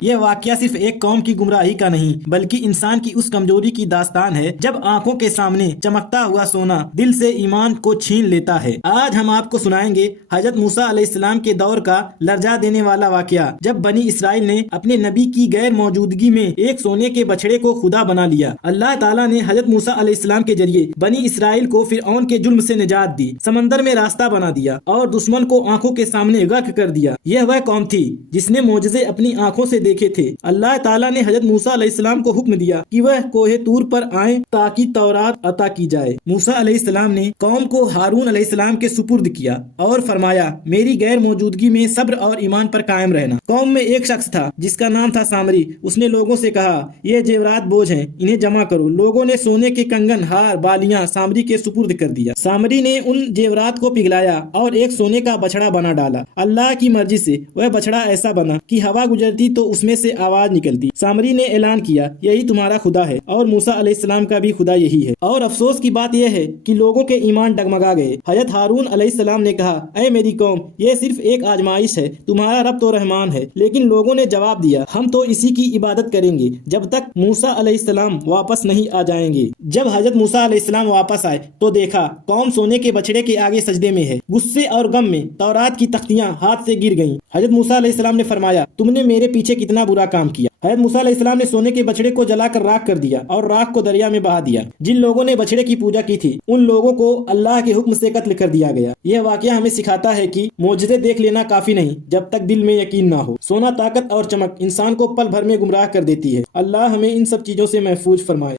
یہ واقعہ صرف ایک قوم کی گمراہی کا نہیں بلکہ انسان کی اس کمزوری کی داستان ہے جب آنکھوں کے سامنے چمکتا ہوا سونا دل سے ایمان کو چھین لیتا ہے۔ آج ہم آپ کو سنائیں گے حضرت موسیٰ علیہ السلام کے دور کا لرزا دینے والا واقعہ، جب بنی اسرائیل نے اپنے نبی کی غیر موجودگی میں ایک سونے کے بچڑے کو خدا بنا لیا۔ اللہ تعالیٰ نے حضرت موسیٰ علیہ السلام کے ذریعے بنی اسرائیل کو فرعون کے ظلم سے نجات دی، سمندر میں راستہ بنا دیا اور دشمن کو آنکھوں کے سامنے غرق کر دیا۔ یہ وہ قوم تھی جس نے معجزے اپنی آنکھوں سے دیکھے تھے۔ اللہ تعالیٰ نے حضرت موسیٰ علیہ السلام کو حکم دیا کہ وہ کوہ طور پر آئیں تاکہ تورات عطا کی جائے۔ موسیٰ علیہ السلام نے قوم کو ہارون علیہ السلام کے سپرد کیا اور فرمایا، میری غیر موجودگی میں صبر اور ایمان پر قائم رہنا۔ قوم میں ایک شخص تھا جس کا نام تھا سامری۔ اس نے لوگوں سے کہا، یہ زیورات بوجھ ہیں، انہیں جمع کرو۔ لوگوں نے سونے کے کنگن، ہار، بالیاں سامری کے سپرد کر دیا۔ سامری نے ان زیورات کو پگھلایا اور ایک سونے کا بچڑا بنا ڈالا۔ اللہ کی مرضی سے وہ بچڑا ایسا بنا کہ ہوا گزرتی تو اس میں سے آواز نکلتی۔ سامری نے اعلان کیا، یہی تمہارا خدا ہے، اور موسیٰ علیہ السلام کا بھی خدا یہی ہے۔ اور افسوس کی بات یہ ہے کہ لوگوں کے ایمان ڈگمگا گئے۔ حضرت ہارون علیہ السلام نے کہا، اے میری قوم، یہ صرف ایک آزمائش ہے، تمہارا رب تو رحمان ہے۔ لیکن لوگوں نے جواب دیا، ہم تو اسی کی عبادت کریں گے جب تک موسیٰ علیہ السلام واپس نہیں آ جائیں گے۔ جب حضرت موسیٰ علیہ السلام واپس آئے تو دیکھا قوم سونے کے بچڑے کے آگے سجدے میں ہے۔ غصے اور غم میں تورات کی تختیاں ہاتھ سے گر گئیں۔ حضرت موسیٰ علیہ السلام نے فرمایا، تم نے میرے پیچھے کتنا برا کام کیا۔ حضرت موسیٰ علیہ السلام نے سونے کے بچڑے کو جلا کر راکھ کر دیا اور راکھ کو دریا میں بہا دیا۔ جن لوگوں نے بچڑے کی پوجا کی تھی ان لوگوں کو اللہ کے حکم سے قتل کر دیا گیا۔ یہ واقعہ ہمیں سکھاتا ہے کہ معجزے دیکھ لینا کافی نہیں جب تک دل میں یقین نہ ہو۔ سونا، طاقت اور چمک انسان کو پل بھر میں گمراہ کر دیتی ہے۔ اللہ ہمیں ان سب چیزوں سے محفوظ فرمائے۔